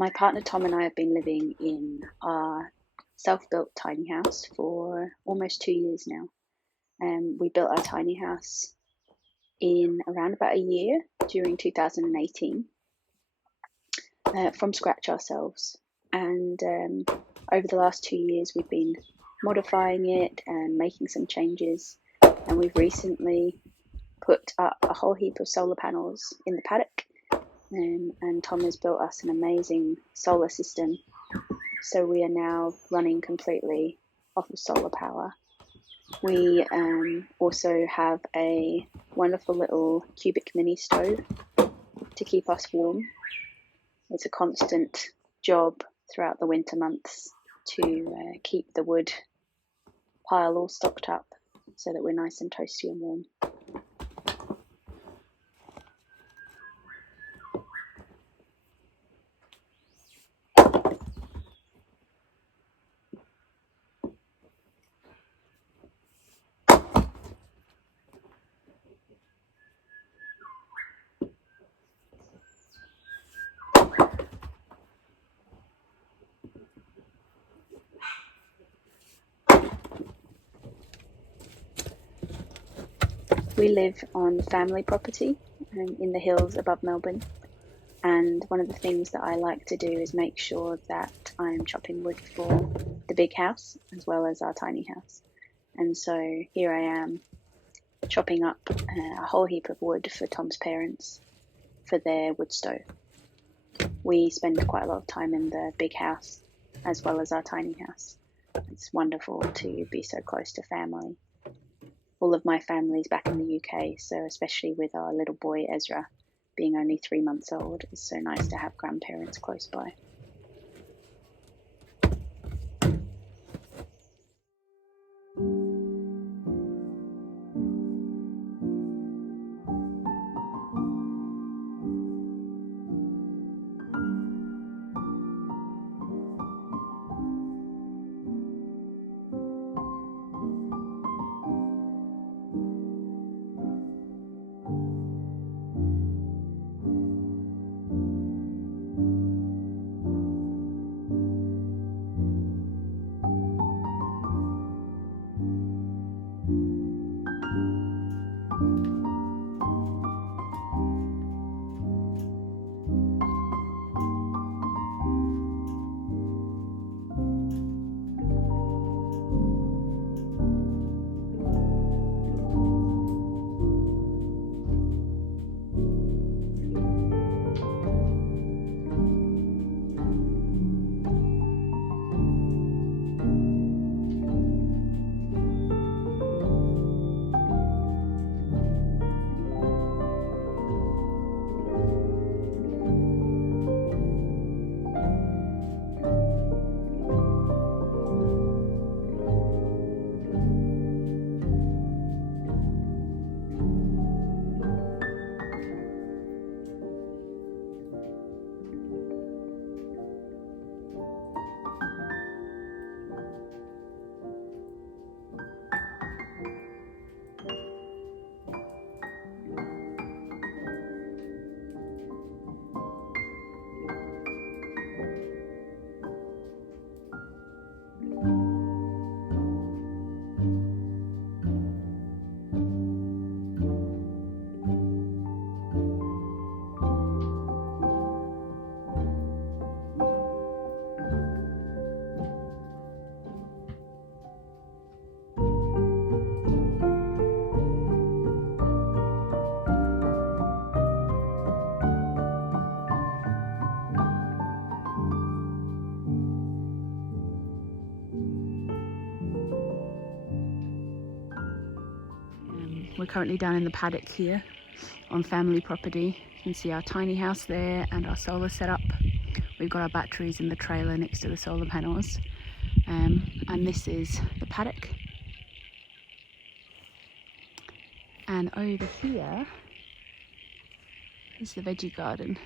My partner Tom and I have been living in our self-built tiny house for almost 2 years now. We built our tiny house in around about a year during 2018 from scratch ourselves. And over the last 2 years, we've been modifying it and making some changes. And we've recently put up a whole heap of solar panels in the paddock. And Tom has built us an amazing solar system. So we are now running completely off of solar power. We also have a wonderful little cubic mini stove to keep us warm. It's a constant job throughout the winter months to keep the wood pile all stocked up so that we're nice and toasty and warm. We live on family property in the hills above Melbourne, and one of the things that I like to do is make sure that I'm chopping wood for the big house as well as our tiny house. And so here I am chopping up a whole heap of wood for Tom's parents for their wood stove. We spend quite a lot of time in the big house as well as our tiny house. It's wonderful to be so close to family. All of my family's back in the UK, so especially with our little boy Ezra being only 3 months old, it's so nice to have grandparents close by. We're currently down in the paddock here on family property. You can see our tiny house there and our solar setup. We've got our batteries in the trailer next to the solar panels. And this is the paddock. And over here is the veggie garden.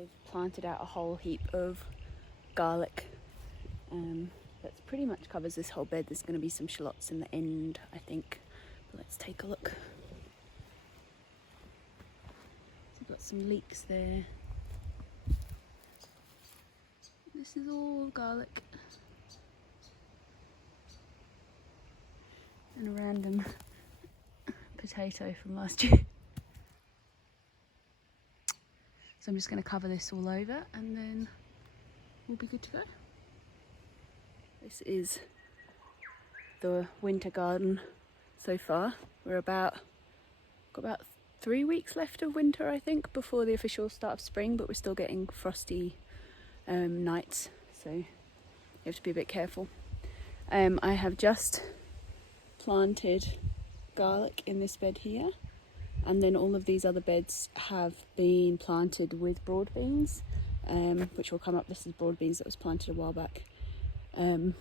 I've planted out a whole heap of garlic. That pretty much covers this whole bed. There's going to be some shallots in the end, I think. But let's take a look. So we've got some leeks there. This is all garlic. And a random potato from last year. So I'm just going to cover this all over and then we'll be good to go. This is the winter garden so far. We're got about 3 weeks left of winter, I think, before the official start of spring, but we're still getting frosty nights, so you have to be a bit careful. I have just planted garlic in this bed here, and then all of these other beds have been planted with broad beans, which will come up. This is broad beans that was planted a while back. And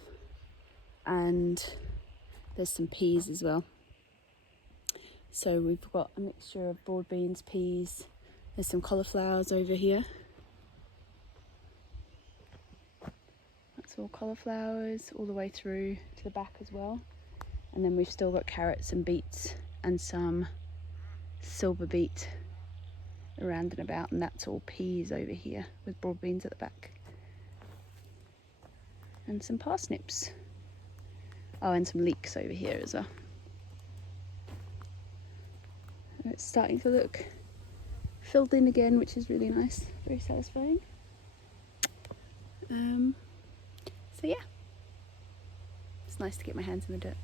there's some peas as well. So we've got a mixture of broad beans, peas, there's some cauliflowers over here. That's all cauliflowers all the way through to the back as well. And then we've still got carrots and beets and some silver beet around and about, and that's all peas over here with broad beans at the back. And some parsnips. Oh, and some leeks over here as well. It's starting to look filled in again, which is really nice, very satisfying. So yeah, it's nice to get my hands in the dirt.